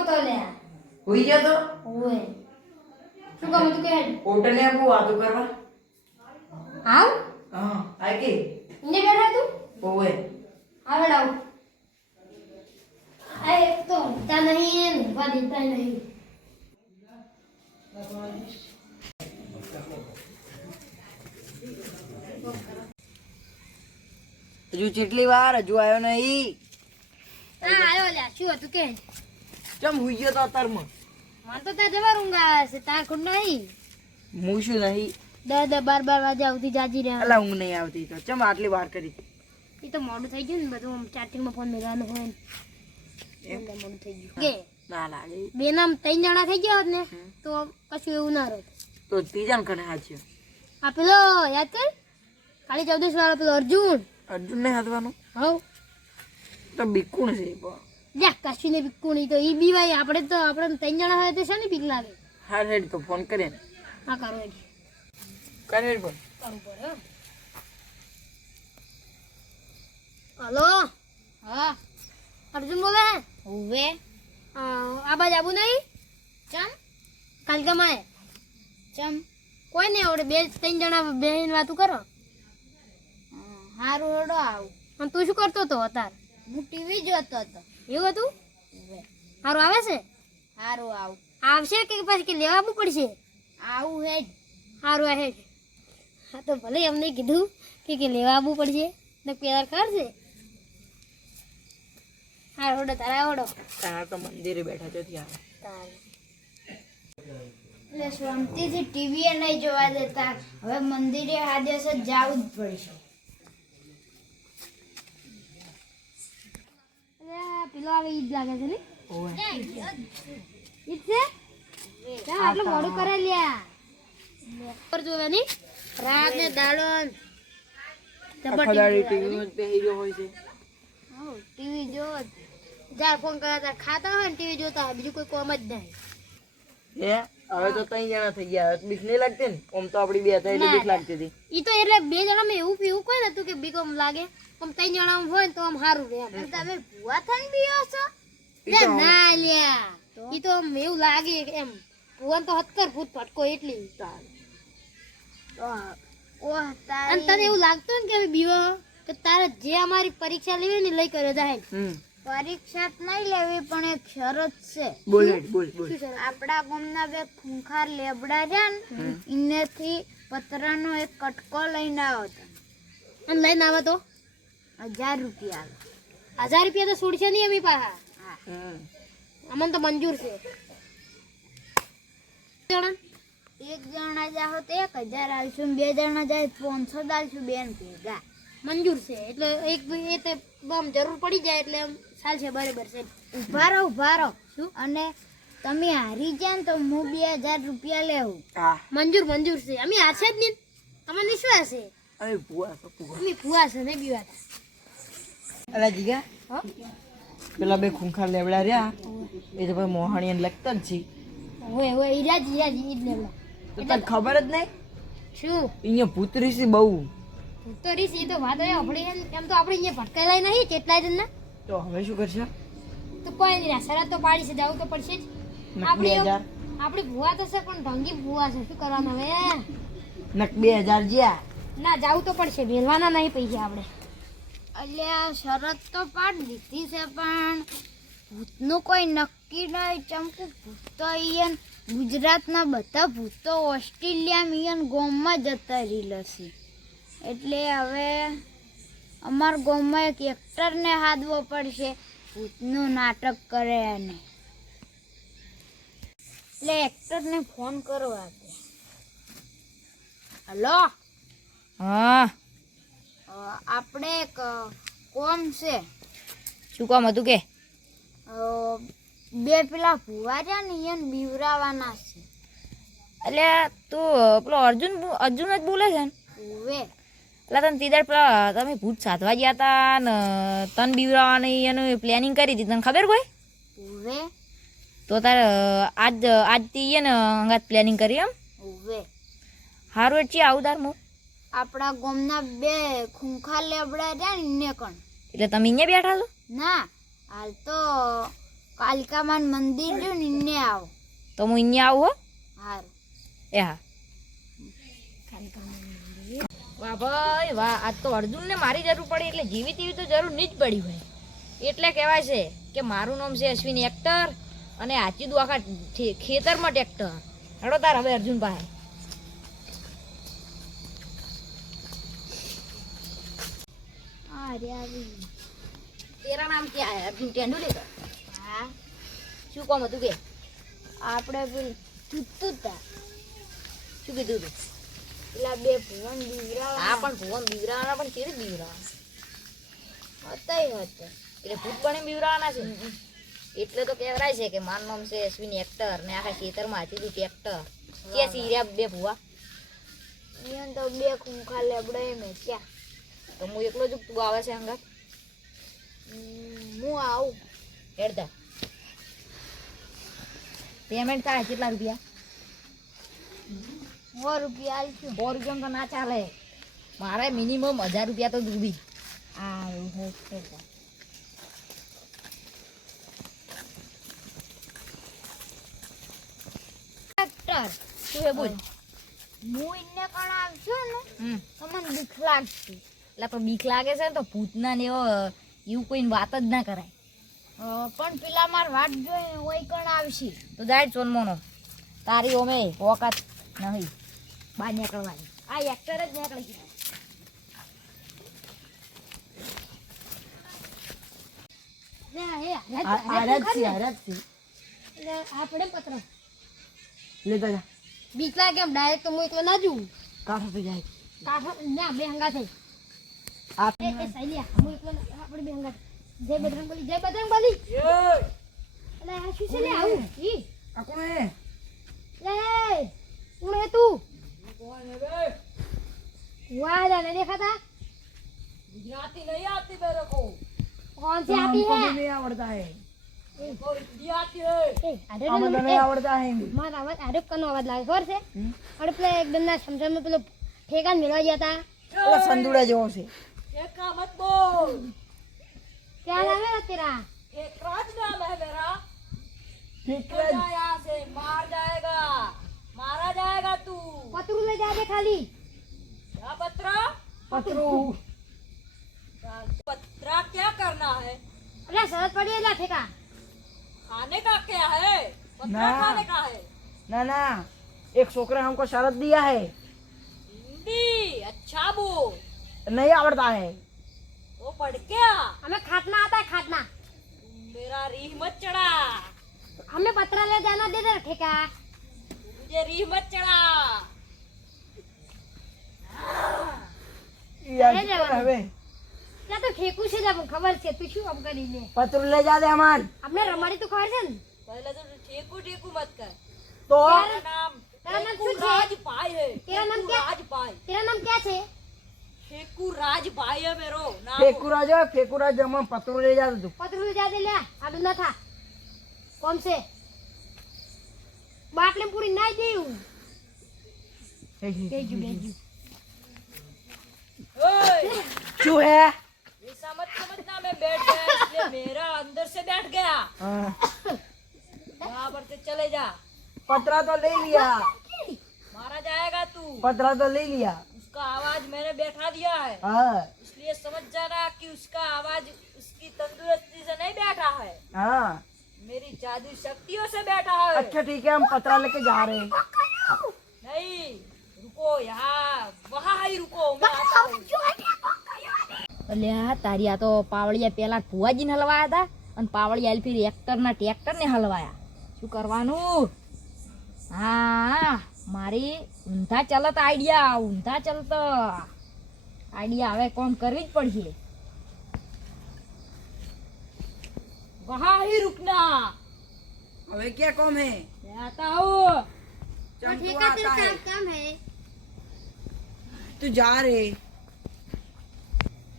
શું કરે જો તો લે હોઈ ગયો તો ઓય શું કામ તું કે હોટલે આવું વાતો કરવા આવ હા આ કે ઇને બેઠા તું ઓવે આવે આવ આ એક તો તા નહીં ને ઊભા દેતા નહીં હજુ કેટલી વાર હજુ આવ્યો નહીં હા આયો લે શું હતું કે ચમ હુઈ ગયો તો અત્યારમાં મને તો ત્યાં જવા રૂંગા છે તાર ખુદ નહીં. હું શું નહીં? દસ દસ બાર બાર વાગે આવતી જાજી રહ્યા અલા ઊંઘ નહીં આવતી તો. ચમ આટલી વાર કરી? એ તો મોડું થઈ ગયું ને બધું આમ ચાર્જિંગમાં ફોન મેળવાનું હોય ને. મોડું થઈ ગયું. કે? ના લાગે. બે નામ ત્રણ જણા થઈ ગયા હોત ને તો કશું એવું ના તો ત્રીજા કને હાચ્યો આ પેલો યાદ કર કાળી ચૌદશ વાળો પેલો અર્જુન. અર્જુન ને હાથવાનું હવ. તો બીકુણ છે પણ. જા કશું ને બીકું નહીં તો ઈ ભાઈ આપણે તો આપણે ત્રણ જણા હોય તો છે ને બીક લાગે? હા રેડ તો ફોન કરે ને. હા કરો રેડ કરે ફોન કરવું પડે હલો? હા. અર્જુન બોલે? હે હોવે આ બાજ આવું નહીં ચમ? કાલ કમાય ચમ? કોઈ નહીં આવડે બે ત્રણ જણા બેહીને વાતું કરો. હારું ઓડો આવું. અને તું શું કરતો હતો અત્યારે? હું ટીવી જોતો હતો એવું હતું? સારું આવે છે? સારું આવું. આવશે કે પછી કે લેવા આવવું પડશે? આવું હેડ. સારું આ હેડ. હા તો ભલે એમને કીધું કે કે લેવા આવવું પડશે. ને પેલા ખર્ચે હા ઓડો તારા ઓડો. તારા તો મંદિરે બેઠા છો ત્યાં એટલે શાંતિથી ટીવી નહીં જોવા દેતા. હવે મંદિરે આ દિવસે જવું જ પડશે અરે આ પેલો આવે ઈદ લાગે છે ને ઓવે છે આટલું મોડું કરે લ્યા પર જોવે ની રાત ને દાડો ને ટીવી માં બેહી હોય છે ટીવી જો જાર ફોન કર્યા તાર ખાતા હોય ને ટીવી જોતા હોય બીજું કોઈ કોમ જ નહીં હે હવે તો ત્રણ જણા થઈ ગયા હવે બીક નહીં લાગતી ને આમ તો આપડી બે હતા બીક લાગતી હતી ઈ તો એટલે બે જણામાં એવું એવું કોઈ નતું કે બીકોમ લાગે આમ ત્રણ જણા હોય ને તો આમ સારું રહે એમ. તમે ભૂવા થઈને બીઓ છો? ના લ્યા. એ તો આમ એવું લાગે કે એમ ભુવન તો હત્તર ફૂટ ફટકો એટલી અને તને એવું લાગતું ને કે બીવો કે તારે જે અમારી પરીક્ષા લેવી ને લઈ કરે જાય પરીક્ષા નહીં લેવી પણ એક શરત છે. બોલ બોલ બોલ. આપણા ગામના બે ખૂંખાર લેબડા છે ને એનેથી પતરાનો એક કટકો લઈને આવો તમે. અને લઈને આવે તો. હજાર રૂપિયા. હજાર રૂપિયા તો છોડશે નહીં અમી પાસે હમ અમને તો મંજૂર છે. એક જણા જાઓ તો એક હજાર આલશું બે જણા જાય તો પાંચસો આલશું બેન ભેગા. મંજૂર છે. એટલે એક એ તો આમ જરૂર પડી જાય એટલે આમ ચાલશે બરાબર છે. ઊભા રહો ઊભા રહો. શું? અને તમે હારી ગયા ને તો હું બે હજાર રૂપિયા લેવું. હા. મંજૂર મંજૂર છે. અમે હારશે જ નહીં. અમને શું છે? અરે ભૂવા તો ભૂવા. અમે ભૂવા છે ને બીવાતા અલા જીગા પેલા બે ખૂંખાર લેવડા રહ્યા. એ તો ભાઈ મોહાણી લખતા જ છે. હોય હોય ઈરાજ ઈરાજ ઈજ લેવડા તો તને ખબર જ નહીં? શું? અહીંયા ભૂતરી છે બહુ. પુત્રી છે એ તો વાત હોય આપણે એમ તો આપણે અહીંયા ભટકાયેલા નહીં કેટલાય જણના. તો હવે શું કરશે? તો કોઈ નહીં શરત તો પાડી છે જવું તો પડશે જ. આપણે આપણી ભૂવા તો છે પણ ઢંગી ભૂવા છે શું કરવાનું હવે? નક બે હજાર જ્યાં. ના જવું તો પડશે મેળવાના નહીં પૈસા આપણે. આ શરત તો પણ દીધી છે પણ. ભૂતનું કોઈ નક્કી નહીં ચમકુ ભૂત તો અહીંયા ગુજરાતના બધા ભૂત તો ઓસ્ટ્રેલિયામાં ઈયન ગોમમાં જતા રહેલા છે. એટલે હવે અમાર ગામમાં એક એક્ટરને હાદવો પડશે, ભૂતનું નાટક કરે અને એટલે એક્ટરને ફોન કરો આપે હલો? હા. આપણે એક કોમ છે. શું કોમ હતું કે? બે પેલા ભૂવા છે ને એને બીવરાવાના છે. એટલે તું પેલો અર્જુન અર્જુન જ બોલે છે ને? ભૂવે એટલે તને તીધર પેલા તમે ભૂત સાધવા ગયા હતા ને તન બીવરાવાની એનું પ્લાનિંગ કરી હતી. તને ખબર કોઈ? ઓવે તો તારે આજ આજથી એને ને અંગાત પ્લાનિંગ કરી એમ? ઓવે સારું એટલે આવું તાર હું આપણા ગોમના બે ખૂંખા લેબડા રહ્યા ને એને કણ. એટલે તમે અહીંયા બેઠા છો? ના હાલ તો કાલકામાન મંદિર જો ને ઇન્ને આવો. તો હું અહીંયા આવું હો? હારું. એ હા. વાહ ભાઈ વાહ. આજ તો અર્જુનને મારી જરૂર પડી એટલે જીવી તેવી તો જરૂર નહીં જ પડી હોય. એટલે કહેવાય છે કે મારું નામ છે અશ્વિન એક્ટર અને આચી દુઆખા ખેતરમાં ટ્રેક્ટર. હેડો તાર હવે અર્જુન પાસે હા રે આવી તેરા નામ ક્યાં હે અર્જુન તેંડુલકર હા શું કોમ હતું કે આપણે પેલું કીધું તા શું કીધું તું પેલા બે ભુવન બીવરા હા પણ ભુવન બીવરાવાના પણ કેવી રીતે બીવરાવાના હતા એટલે ભૂત પણ બીવરાવાના છે એટલે તો કહેવાય છે કે મારું નામ છે અશ્વિન એક્ટર ને આખા ખેતરમાં તું ટ્રેક્ટર ક્યાં સીર્યા બે ભુવા તો બે ખૂંખા લેબડે મેં ક્યાં તો હું એકલો જ તું આવે છે અંગત હું આવું. હેડતા. પેમેન્ટ થાય કેટલા રૂપિયા? સો રૂપિયા આલશું. સો રૂપિયા તો ના ચાલે. મારે મિનિમમ હજાર રૂપિયા તો ડૂબી. હા એવું શું બોલ. હું. ઇન્ને કણ આવશો ને તો મને દુઃખ લાગતી એટલે તો બીક લાગે છે ને તો ભૂતના ને એવો એવું કોઈ વાત જ ના કરાય. પણ પેલા માર વાત જોઈ હોય કણ આવશે? તો જાય ચોનમોનો તારી ઓમે ઓકાત નહીં. બહાર નીકળવાની. આ એક્ટર જ નીકળી ગયા લે, એ હારે જ- આ- હારે આરત જ છે ને. આરત છે લે, આ પડે પત્ર લેતા બીક લાગે એમ ડાયરેક્ટ તો હું એકલો ના જોઉં. કાઢો તો જાય? કાઠો ના બે હંગા થઈ. આપ એ એ સાઈલિયા હું એકલો ના- આપણે બે હંગા જય બજરંગબલી જય બજરંગબલી એટલે આ શું છે લે આવું ઈ આ કોણ હે લે કોણ હે તું વાહ જા नहीं देखा था ગુજરાતી નહીં આતી મેરે કો कौन सी आती हमको भी है नहीं आवड़ता है હિન્દી આતી હે ए अरे हमें तो नहीं आवड़ता है हिंदी મારા અવાજ આરોપ કરનો અવાજ લાગે ખબર છે હમ? અરે પેલા એકદમ ના સમસમમાં પેલો ઠેકાન મેળવા ગયા હતા ઓલા સંદુડા જેવો છે मत बोल। क्या नाम है तेरा? एक एकराज नाम है। मेरा ठीक है। यहाँ से मार जाएगा। मारा जाएगा तू। पतरू ले जा दे खाली। क्या पत्रा? पतरू। पत्रा क्या करना है? अरे सरद पड़ी है लाठी का खाने का क्या है? पत्रा खाने का है। ना ना। एक छोकरा हमको शरद दिया है। हिंदी। अच्छा बोल। नहीं आवड़ता है। वो पढ़ क्या हमें खाटना आता है खाटना मेरा रीह मत चढ़ा हमें पत्रा ले जाना दे दे ठेका मुझे रीह मत चढ़ा यार नहीं कौन है बे? क्या तो ठेकू से जब खबर છે તું શું આમ કરી લે पत्रू ले जा दे हमार આપણે રમાડી તો ખબર છે ને पहले तो ठेकू ठेकू मत कर तो मेरा नाम तेरा नाम ठेकू શું છે? राज पाई है तेरा नाम ठेकू क्या? राज पाई તેરા નામ क्या છે ठेकू राज पाई है मेरो नाम फेकुरा जो फेकुरा जो हम पत्रू ले जा तू પતરું ले जा दे ले આડું ના થા કોમ છે બાટલે પૂરી નાઈ દેવું બેજુ બેજુ ओए, क्यों है ऐसा मत समझना मैं बैठ गया इसलिए मेरा अंदर से बैठ गया हाँ, बराबर से चले जा पतरा तो ले लिया मारा जाएगा तू पतरा तो ले लिया उसका आवाज मैंने बैठा दिया है हाँ इसलिए समझ जाना कि उसका आवाज उसकी तंदुरुस्ती से नहीं बैठा है हाँ मेरी जादू शक्तियों से बैठा है अच्छा ठीक है हम पतरा लेके जा रहे हैं नहीं रुको यहाँ वहाँ ही रुको मैं आता हूँ અલ્યા તારી આ તો પાવળિયા પેલા ભુવાજીને હલવાયા હતા અને પાવળિયા આલી ફીર એક્ટરના ટ્રેક્ટરને હલવાયા શું કરવાનું હા મારી ઊંધા ચલત આઈડિયા ઊંધા ચલત આઈડિયા હવે કોમ કરવી જ પડશે વહાં ही रुकना अबे क्या कॉम है मैं आता हूँ चंपू ठेका आता तेरा है काम काम है तू जा रे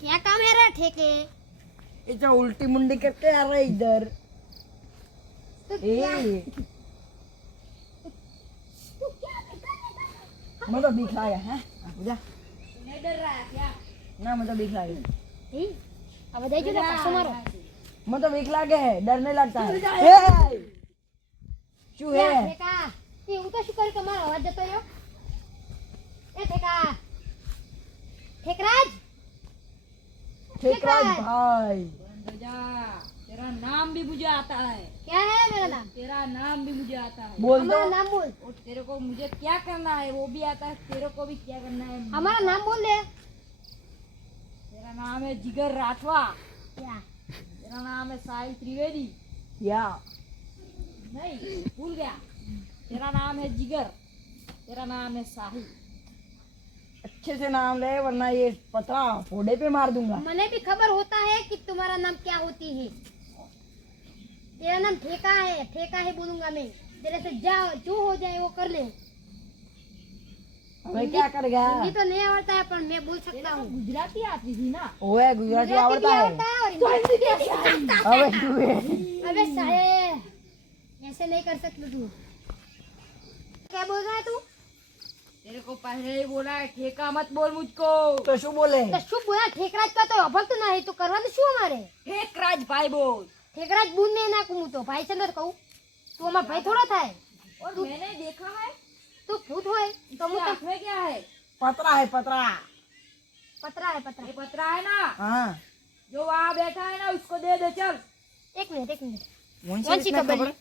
क्या काम है रे ठेके ये जो उल्टी मुंडी करके आ रहा है इधर तो ए મને તો બીક લાગે હે પૂજા ના મને તો બીક લાગે આ બધા જો પાછો મારો મને તો બીક લાગે હે ડર નહીં લાગતા હે શું હે ઠેકા હું તો શું કરી તમારો અવાજ જતો રહ્યો એ ઠેકા ઠેકરાજ ઠેકરાજ ભાઈ तेरा नाम भी मुझे आता है। क्या है मेरा नाम? तेरा नाम भी मुझे आता है। बोल दो। नाम बोल। और तेरे को मुझे क्या करना है वो भी आता है तेरे को भी क्या करना है? हमारा नाम बोल दे। तेरा नाम है जिगर राठवा। क्या? तेरा नाम है साहिल त्रिवेदी। क्या नहीं भूल गया। तेरा नाम है जिगर। तेरा नाम है साहिल। अच्छे से नाम ले वरना ये पता फोड़े पे मार दूँगा। मैंने भी खबर होता है कि तुम्हारा नाम क्या होती है। तेरा नाम ठेका है ठेका है बोलूँगा मैं। तेरे से जाओ जो हो जाए वो कर ले। क्या कर गया? हिंदी तो नहीं आवड़ता है पर मैं बोल सकता तो हूँ। गुजराती आती थी ना। ओए गुजराती आवड़ता तो है। अबे तू अबे साले। ऐसे नहीं कर सकते तू। क्या बोल रहा है तू? तेरे को पहले ही बोला है ठेका मत बोल मुझको। तो बोले। तो बोला ठेकराज का तो अभक्त ना है तो करवा तो हमारे। ठेकराज भाई बोल। ठेकराज बूंद में ना कहूँ तो भाई चंद्र कहूँ तू हमारा भाई थोड़ा था और मैंने देखा है तू भूत होए तो इसके मुँह हाथ में क्या है પતરા હે પતરા पतरा है पतरा ये पतरा है ना હા जो वहाँ बैठा है ना उसको दे दे चल एक मिनट एक मिनट વંશી वंशी રીતના खबर ખબર?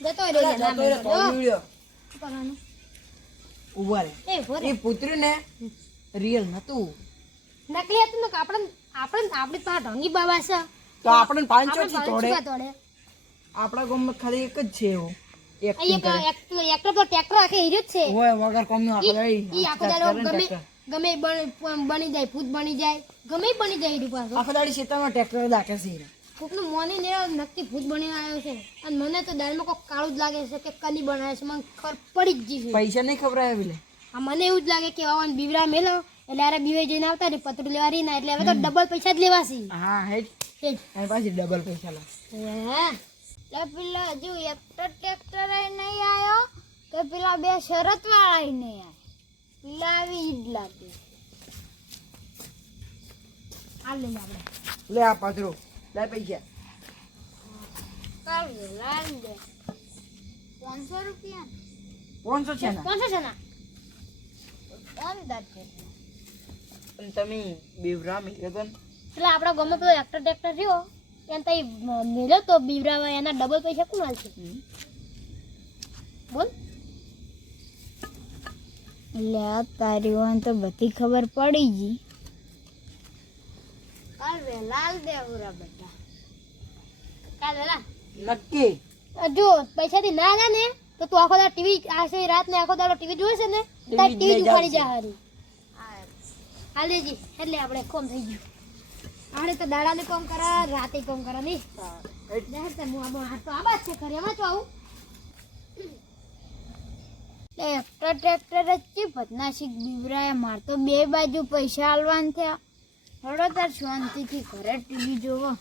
જતો પેલા રહ્યો જતો રહ્યો, તોડી રહ્યો. શું કરવાનું ઊભા રે એ ઊભો રે. એ પુત્રી ને રિયલ નતું. નકલી હતું ને આપણે આપણે આપણી પાસે ઢોંગી બાબા છે. તો આપણે પાંચસો થી પાંચ તોડે. આપણા ગામમાં ખાલી એક જ છે એવો. એક અહીંયા તો એક ટ્રેક્ટર આખે હીરો જ છે. ઓય વગર કોમનું આખો દાડી ઈ આખો દાડો ગમે ગમે બની જાય ભૂત બની જાય. ગમે બની જાય હીરો પાછો આખો દાડી ખેતરમાં ટ્રેક્ટર દાખે છે. કોકનું મોની ને નક્કી ભૂત બનીને આવ્યો છે. અને મને તો દાળમાં કોક કાળું જ લાગે છે કે કલી બનાવે છે. મને ખબર પડી જ ગઈ છે. પૈસા નહીં ખબર એટલે આ મને એવું જ લાગે કે આવા બીવરા મેલો એટલે અરે બીવે જઈને આવતા ને પતરું લેવા રહી ના એટલે હવે તો ડબલ પૈસા જ લેવાશે. હા હે. જ. એ જ. એની પાસે ડબલ પૈસા લા હા તો પેલા હજુ એક તો ટ્રેક્ટર નહીં આવ્યો તો પેલા બે શરત વાળા નહીં આવ્યા પેલા આવી જ લાગે આ લઈ લે આપણે લે આ પાથરો લે પૈસા. પાંચસો રૂપિયા. પાંચસો છે ને? છે ના? અંદર તમે બેવરા મેલ્યો તો ને? પેલા આપણા ગામમાં પેલો એક્ટર ટેક્ટર રહ્યો એને તઈ મેળ્યો તો બીવરાવા એના ડબલ પૈસા કોણ હાલશે. બોલ. એટલે આ તારી વાન તો બધી ખબર પડી ગઈ. કાલ વેલાલ દેવરા નક્કી. જો પૈસાથી ના ના ને તો તું આખો દાડો ટીવી આશે રાત ને આખો દાડો ટીવી છે ને તાર ટીવી લઈ જ હારી. હાલ દેજી એટલે આપણે કોમ થઈ ગયું. આને તો દાડાને કોમ કરા રાતે કોમ કરા નહીં. જાહેર તો હું આબો હાથ તો આબા છે ઘરે એમાં આવું. ટ્રેક્ટર ટ્રેક્ટર જ છે ભદનાશી બીવરાએ માર તો બે બાજુ પૈસા આલવાન થયા. હળો તાર શાંતિથી ઘરે ટીવી જોવો.